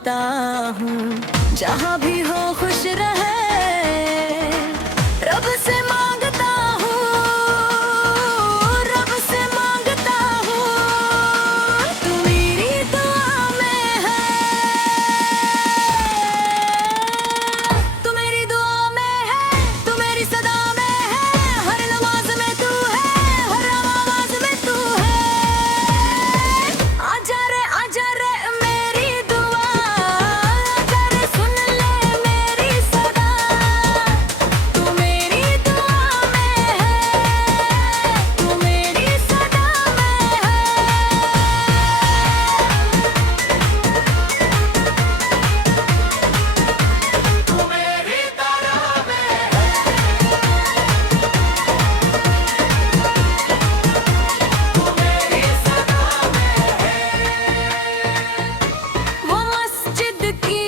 मांगता हूँ, जहाँ भी हो खुश रहे, रब से मांगता हूँ, रब से मांगता हूँ। तू मेरी दुआ में है, तू मेरी दुआ में है, तू मेरी सदा में है, हर नमाज में तू है, हर आवाज में तू है। आजा रे मेरी दुआ, आजा रे सुन ले मेरी सदा। तू मेरी दुआ में है, तू मेरी सदा में है। तू मेरी तरह वो मस्जिद की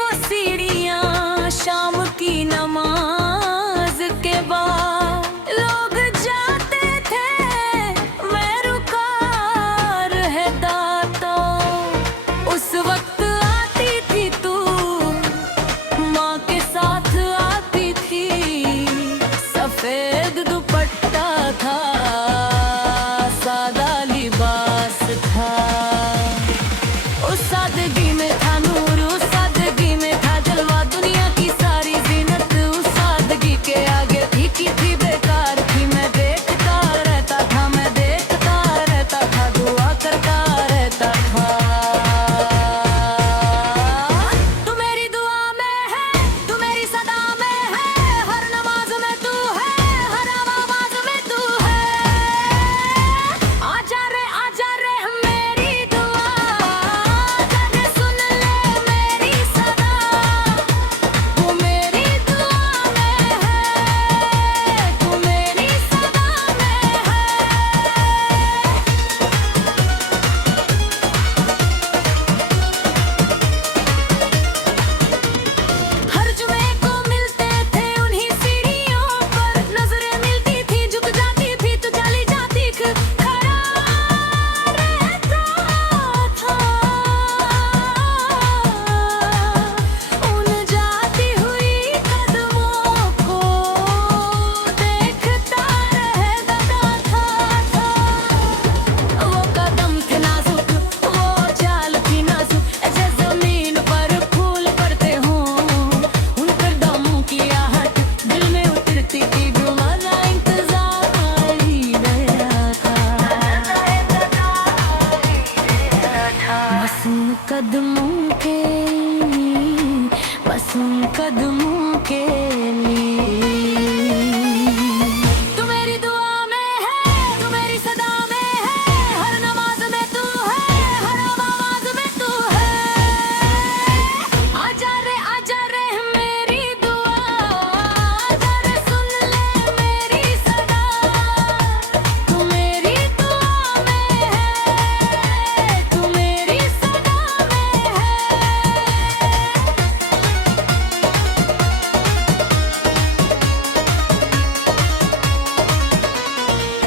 वो सीढ़ियाँ, शाम की नमाज के बाद लोग जाते थे, मैं रुका रहता तो उस वक्त आती थी तू, माँ के साथ आती थी। सफेद दुपट्टा था, सादा लिबास था, उस सादगी में था नूर, उस सादगी में था जलवा, दुनिया की सारी जीनत उस सादगी के आगे फीकी थी, बेकार थी। मैं देखता रहता था, मैं देखता रहता था, दुआ करता रहता था। तू मेरी दुआ में है, तू मेरी सदा में है, हर नमाज में तू है, हर आवाज में तू है। आजा रे मेरी दुआ, आजा रे सुन ले मेरी सदा। तू मेरी दुआ में है, तू मेरी सदा में है। हर जुमे को मिलते थे उन्हीं सीढ़ियों पर, नजरें मिलती थी, झुक जाती थी, तू चली जाती, खड़ा रहता था। उन जाती हुई कदमों को देखता रहता था। वो कदम थे नाजुक, वो चाल थी नाजुक, ऐसे जमीन पर फूल पड़ते हों, उन कदमों की आहट दिल में उतरती थी, गुमाना इंतजार ही रहा था। बस उन कदमों के लिए, बस उन कदमों के लिए। तू मेरी दुआ में है, तू मेरी सदा में है, हर नमाज में तू है, हर आवाज में तू है। आजा रे मेरी दुआ, आजा रे सुन ले मेरी सदा। तू मेरी दुआ में है, तू मेरी सदा में है।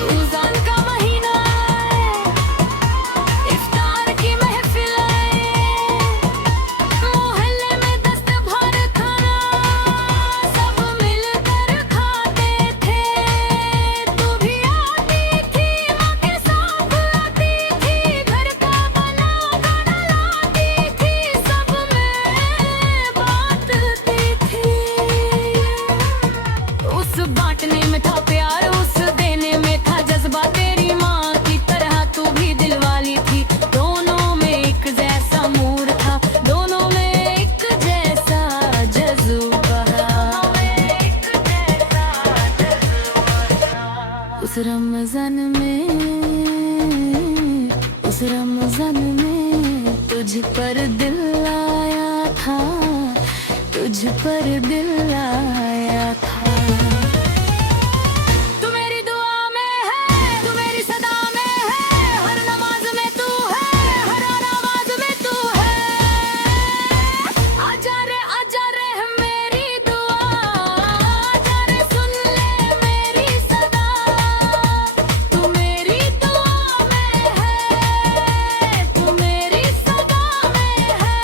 रमज़ान का महीना है, इफ्तार की महफिल है, मोहल्ले में दस्त भर खाना सब मिलकर खाते थे। तू भी आती थी, माँ के साथ आती थी, घर का बना खाना लाती थी, सब में बांटती थी। उस बांटने में था प्यार, उस देने में था जज्बा, तेरी माँ की तरह तू भी दिल वाली थी। दोनों में एक जैसा मूड था, दोनों में एक जैसा जज्बा। उस रमजान में तुझ पर दिल आया था, तुझ पर दिल आया था। तू मेरी दुआ में है, तू मेरी सदा में है, हर नमाज में तू है, हर आवाज में तू है। आजा रे मेरी दुआ, आजा रे सुन ले मेरी सदा। तू मेरी दुआ में है, तू मेरी सदा में है।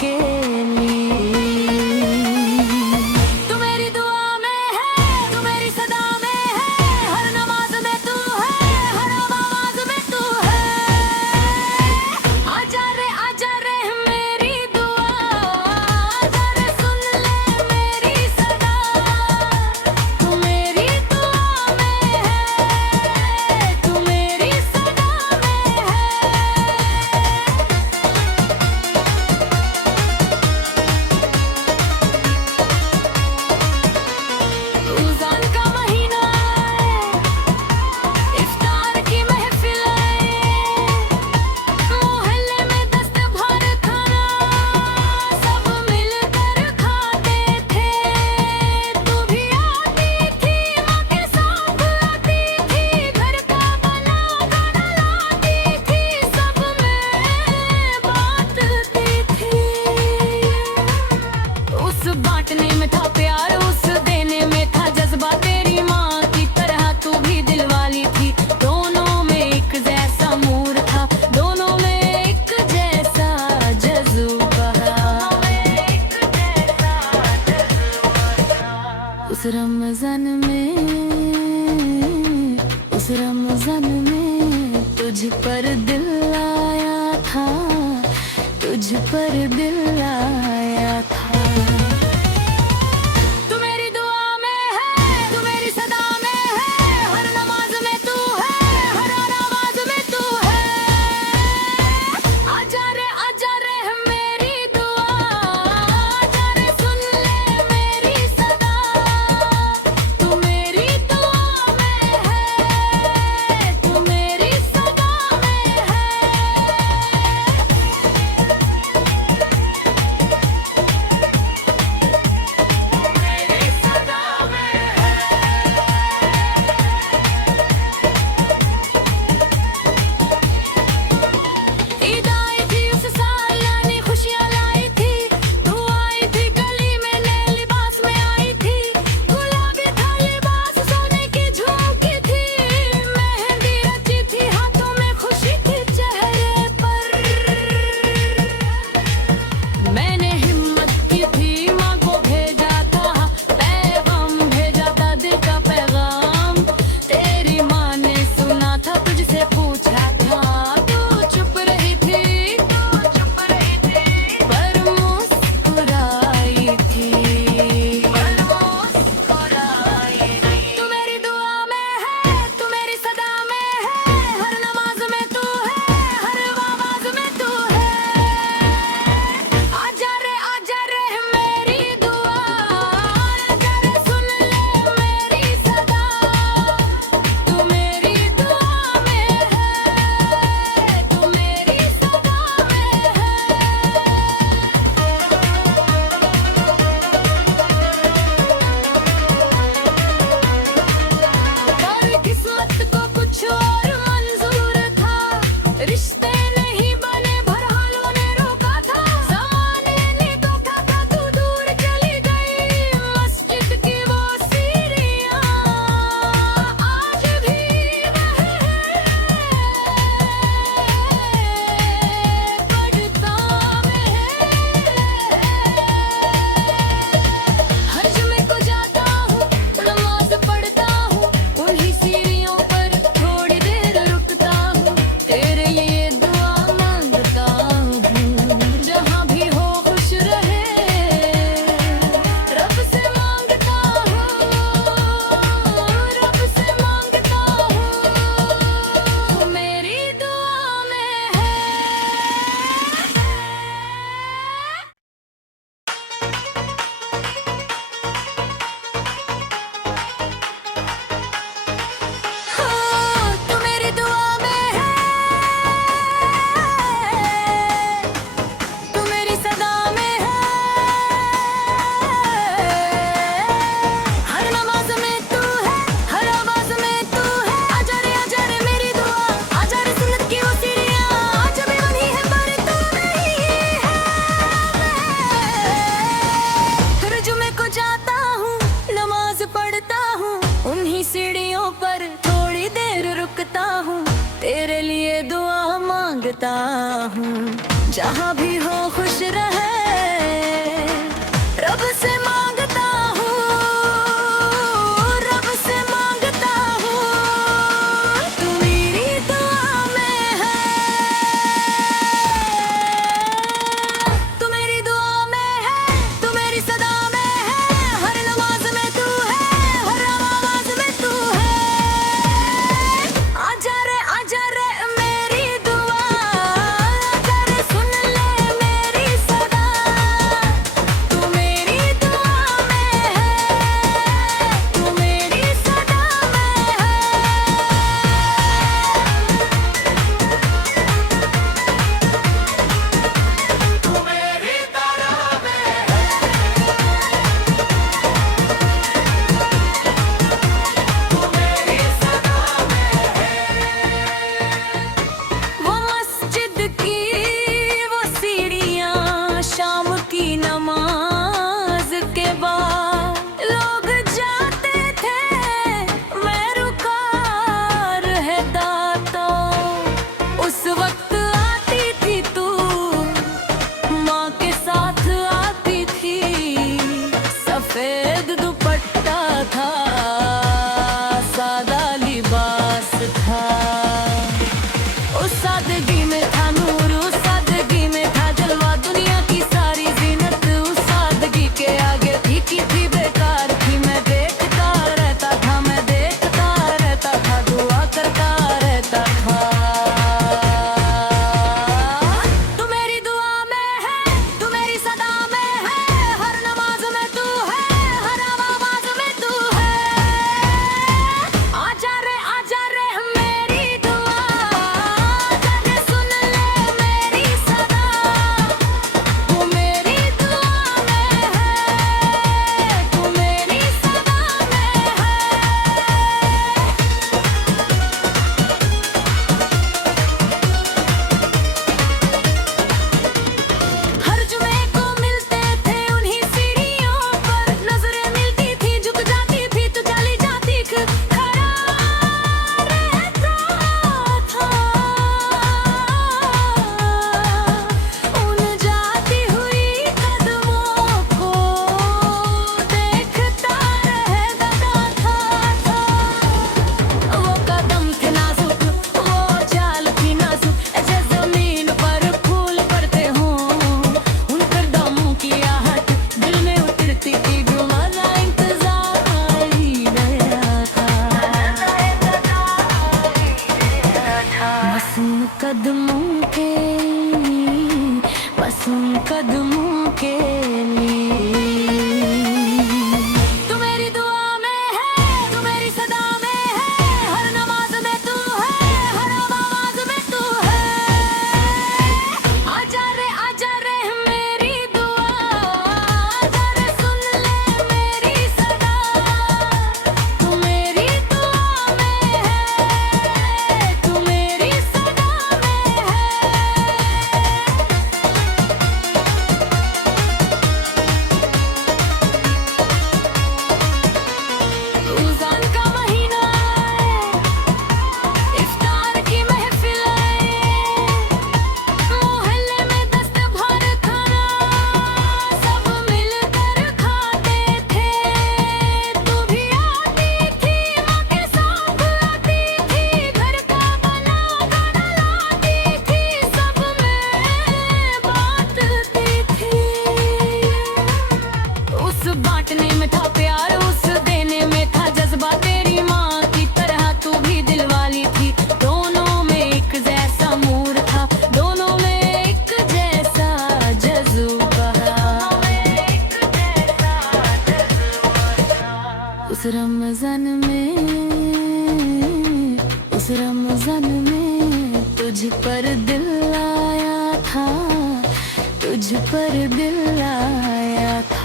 के लिए। तू मेरी दुआ में है, तू मेरी सदा में है, हर नमाज में तू है, हर आवाज में तू है। आजा रे मेरी दुआ, आजा रे सुन ले मेरी सदा। तू मेरी दुआ में है, तू मेरी सदा में है। रमज़ान का महीना है, इफ्तार की महफिल है, मोहल्ले में दस्त भर खाना सब मिलकर खाते थे। तू भी आती थी, माँ के साथ आती थी, घर का बना खाना लाती थी, सब में बांटती थी। उस बांटने में था प्यार, उस देने में था जज्बा, तेरी माँ की तरह तू भी दिल वाली थी। दोनों में एक जैसा नूर था, दोनों में एक जैसा जज्बा। उस रमजान में तुझ पर दिल आया था, तुझ पर दिल आया था। तू मेरी दुआ में है, तू मेरी सदा में है, हर नमाज में तू है, हर आवाज में तू है। आजा रे मेरी दुआ, आजा रे सुन ले मेरी सदा। तू मेरी दुआ में है, तू मेरी सदा में है। के लिए। तू मेरी दुआ में है, तू मेरी सदा में है, हर नमाज में तू है, हर आवाज में तू है। आजा रे मेरी दुआ, आजा रे सुन ले मेरी सदा। तू मेरी दुआ में है, तू मेरी सदा में है। रमज़ान का महीना है, इफ्तार की महफिल है, मोहल्ले में दस्त भर खाना सब मिलकर खाते थे। तू भी आती थी, माँ के साथ आती थी, घर का बना खाना लाती थी, सब में बांटती थी। उस बांटने में था प्यार, उस देने में था जज्बा, तेरी माँ की तरह तू भी दिलवाली थी। दोनों में एक जैसा मूड था, दोनों में एक जैसा जज्बा। उस रमजान में तुझ पर दिल आया था, तुझ पर दिल आया था।